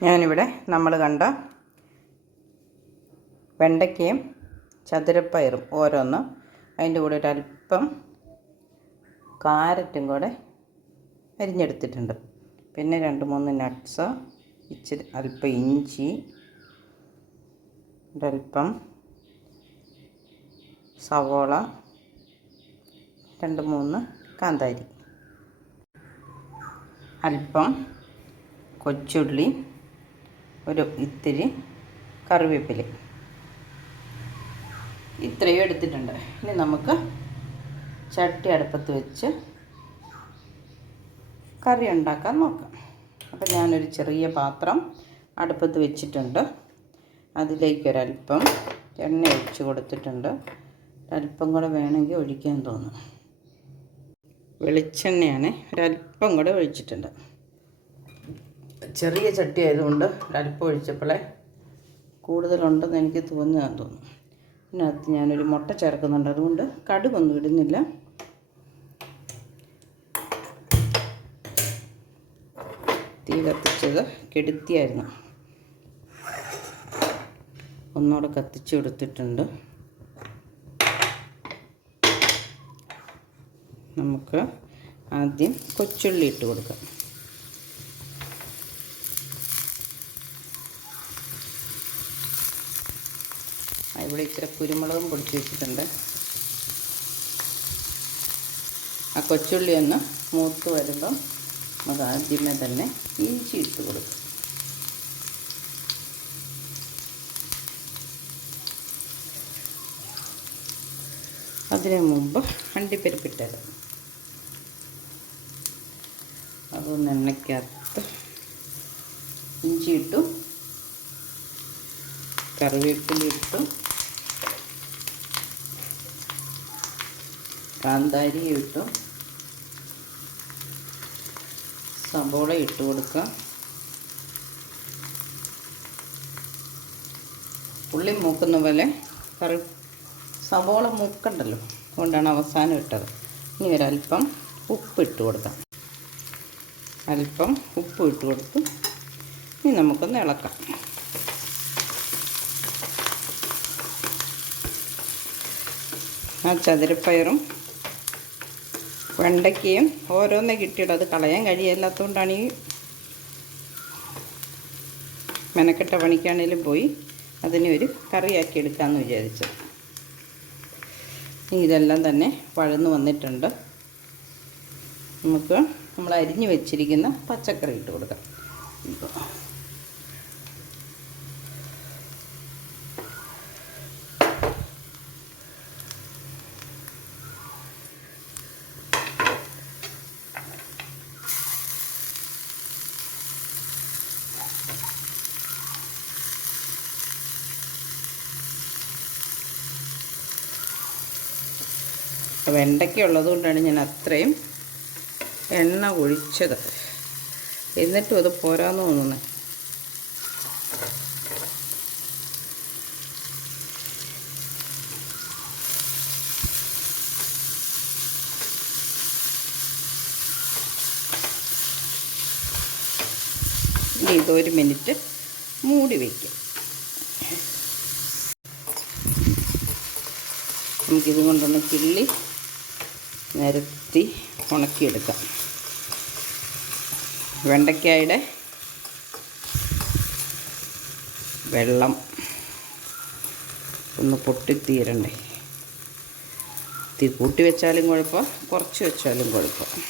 ഞാനിവിടെ നമ്മൾ കണ്ട വെണ്ടയ്ക്കയും ചതുരപ്പയറും ഓരോന്ന് അതിന്റെ കൂടെ ഒരല്പം കാരറ്റും കൂടെ അരിഞ്ഞെടുത്തിട്ടുണ്ട്. പിന്നെ രണ്ട് മൂന്ന് നട്ട്സ് ഇച്ചിരി അല്പം ഇഞ്ചി ഒരല്പം സവോള രണ്ട് മൂന്ന് കാന്താരി. അല്പം കൊച്ചുള്ളി ഒരു ഇത്തിരി കറിവേപ്പില. ഇത്രയും എടുത്തിട്ടുണ്ട്. ഇനി നമുക്ക് ചട്ടി അടുപ്പത്ത് വെച്ച് കറി ഉണ്ടാക്കാൻ നോക്കാം. അപ്പോൾ ഞാനൊരു ചെറിയ പാത്രം അടുപ്പത്ത് വെച്ചിട്ടുണ്ട്. അതിലേക്കൊരല്പം എണ്ണ ഒഴിച്ച് കൊടുത്തിട്ടുണ്ട്. ഒരല്പം കൂടെ വേണമെങ്കിൽ ഒഴിക്കാൻ തോന്നും. വെളിച്ചെണ്ണയാണ് ഒരല്പം കൂടെ ഒഴിച്ചിട്ടുണ്ട്. ചെറിയ ചട്ടി ആയതുകൊണ്ട് അല്പം ഒഴിച്ചപ്പോഴേ കൂടുതലുണ്ടെന്ന് എനിക്ക് തോന്നുകയെന്ന് തോന്നുന്നു. ഇതിനകത്ത് ഞാനൊരു മുട്ട ചേർക്കുന്നുണ്ട്. അതുകൊണ്ട് കടുകൊന്നും ഇടുന്നില്ല. തീ കത്തിച്ചത് കെടുത്തിയായിരുന്നു. ഒന്നുകൂടെ കത്തിച്ച് കൊടുത്തിട്ടുണ്ട്. നമുക്ക് ആദ്യം കൊച്ചുള്ളി ഇട്ട് കൊടുക്കാം. ഇവിടെ ഇച്ചിരി കുരുമുളകും പൊടിച്ച് വെച്ചിട്ടുണ്ട്. ആ കൊച്ചുള്ളി ഒന്ന് മൂത്ത് വരുമ്പം നമുക്ക് ആദ്യമേ തന്നെ ഇഞ്ചി ഇട്ട് കൊടുക്കും. അതിന് മുമ്പ് അണ്ടിപ്പരിപ്പിട്ടത്. അതൊന്ന് എണ്ണയ്ക്കകത്ത് ഇഞ്ചി ഇട്ടു. കറിവേപ്പില ഇട്ടു. കാന്താരി ഇട്ടു. സബോള ഇട്ട് കൊടുക്കുക. ഉള്ളി മൂക്കുന്ന പോലെ കറി സബോള മൂക്കണ്ടല്ലോ? അതുകൊണ്ടാണ് അവസാനം ഇട്ടത്. ഇനി ഒരല്പം ഉപ്പ് ഇട്ട് കൊടുക്കാം. അല്പം ഉപ്പ് ഇട്ട് കൊടുത്തു. ഇനി നമുക്കൊന്ന് ഇളക്കാം. ആ ചതുരപ്പയറും വെണ്ടയ്ക്കയും ഓരോന്നേ കിട്ടിയിട്ട് അത് കളയാൻ കഴിയില്ലാത്തതുകൊണ്ടാണ് ഈ മെനക്കെട്ട പണിക്കാണേലും പോയി അതിനെ ഒരു കറിയാക്കി എടുക്കാമെന്ന് വിചാരിച്ചത്. ഇതെല്ലാം തന്നെ വഴന്ന് വന്നിട്ടുണ്ട്. നമുക്ക് നമ്മൾ അരിഞ്ഞു വെച്ചിരിക്കുന്ന പച്ചക്കറി ഇട്ട് കൊടുക്കാം. ഇപ്പോൾ വെണ്ടയ്ക്ക ഉള്ളതുകൊണ്ടാണ് ഞാൻ അത്രയും എണ്ണ ഒഴിച്ചത്. എന്നിട്ടും അത് പോരാന്ന് തോന്നുന്നത് ഇതൊരു മിനിറ്റ് മൂടി വയ്ക്കാം നമുക്കിത് കൊണ്ടൊന്ന് കിള്ളി നിരത്തി ഉണക്കിയെടുക്കാം. വെണ്ടയ്ക്കായുടെ വെള്ളം ഒന്ന് പൊട്ടിത്തീരണ്ടേ. തീ കൂട്ടി വെച്ചാലും കുഴപ്പം കുറച്ച് വെച്ചാലും കുഴപ്പം.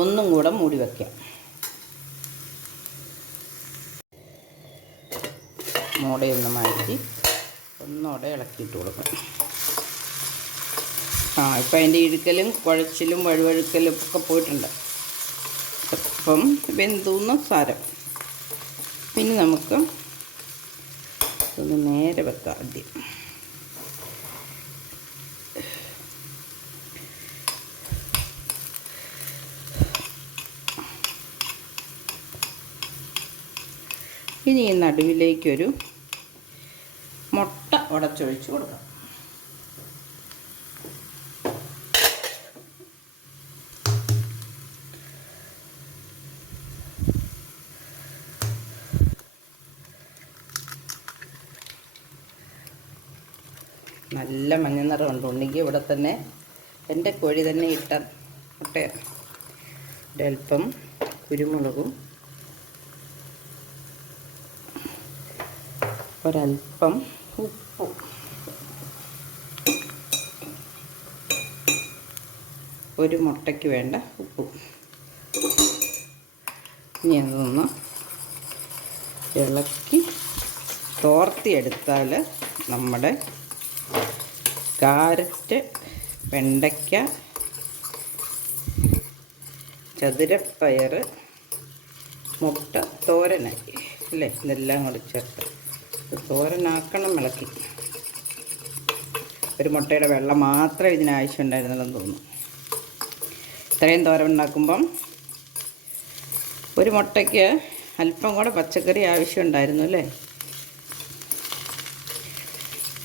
ഒന്നും കൂടെ മൂടി വയ്ക്കാം മൂടയൊന്ന് മാറ്റി ഒന്നോടെ ഇളക്കിയിട്ട് കൊടുക്കണം ആ ഇപ്പം അതിന്റെ ഇഴുക്കലും കുഴച്ചിലും വഴുവഴുക്കലും ഒക്കെ പോയിട്ടുണ്ട്. അപ്പം വെന്തൂന്ന് സാരം. പിന്നെ നമുക്ക് ഒന്ന് നേരെ വെക്കാം ആദ്യം. ഇനി നടുവിലേക്കൊരു മുട്ട ഉടച്ചൊഴിച്ച് കൊടുക്കാം. നല്ല മഞ്ഞ നിറമുണ്ട് ഉണ്ണിക്ക് ഇവിടെ തന്നെ എന്റെ കോഴി തന്നെ ഇട്ട മുട്ട. അല്പം കുരുമുളകും ഒരല്പം ഉപ്പും. ഒരു മുട്ടയ്ക്ക് വേണ്ട ഉപ്പ്. ഇനി അതൊന്ന് ഇളക്കി തോർത്തിയെടുത്താൽ നമ്മുടെ കാരറ്റ് വെണ്ടയ്ക്ക ചതുരപ്പയർ മുട്ട തോരനായി. അല്ലേ? ഇതെല്ലാം കൂടി ചേർത്ത്. തോരനാക്കണം ഇളക്കി. ഒരു മുട്ടയുടെ വെള്ളം മാത്രമേ ഇതിന് ആവശ്യം തോന്നുന്നു. ഇത്രയും തോരൻ ഉണ്ടാക്കുമ്പം ഒരു മുട്ടയ്ക്ക് അല്പം കൂടെ പച്ചക്കറി ആവശ്യം ഉണ്ടായിരുന്നു അല്ലേ?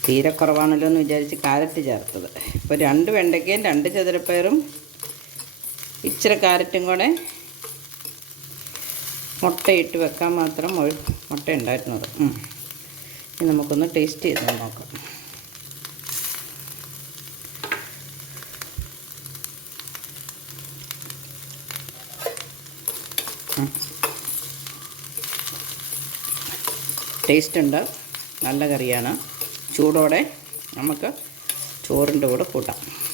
തീരെ കുറവാണല്ലോ എന്ന് വിചാരിച്ച് കാരറ്റ് ചേർത്തത്. ഇപ്പോൾ രണ്ട് വെണ്ടയ്ക്കയും രണ്ട് ചതുരപ്പയറും ഇച്ചിരി കാരറ്റും കൂടെ മുട്ടയിട്ട് വെക്കാൻ മാത്രം മുട്ട ഉണ്ടായിരുന്നത്. ഉം. ഇനി നമുക്കൊന്ന് ടേസ്റ്റ് ചെയ്ത് നോക്കാം. ടേസ്റ്റ് ഉണ്ട്. നല്ല കറിയാണ്. ചൂടോടെ നമുക്ക് ചോറിന്റെ കൂടെ കൂട്ടാം.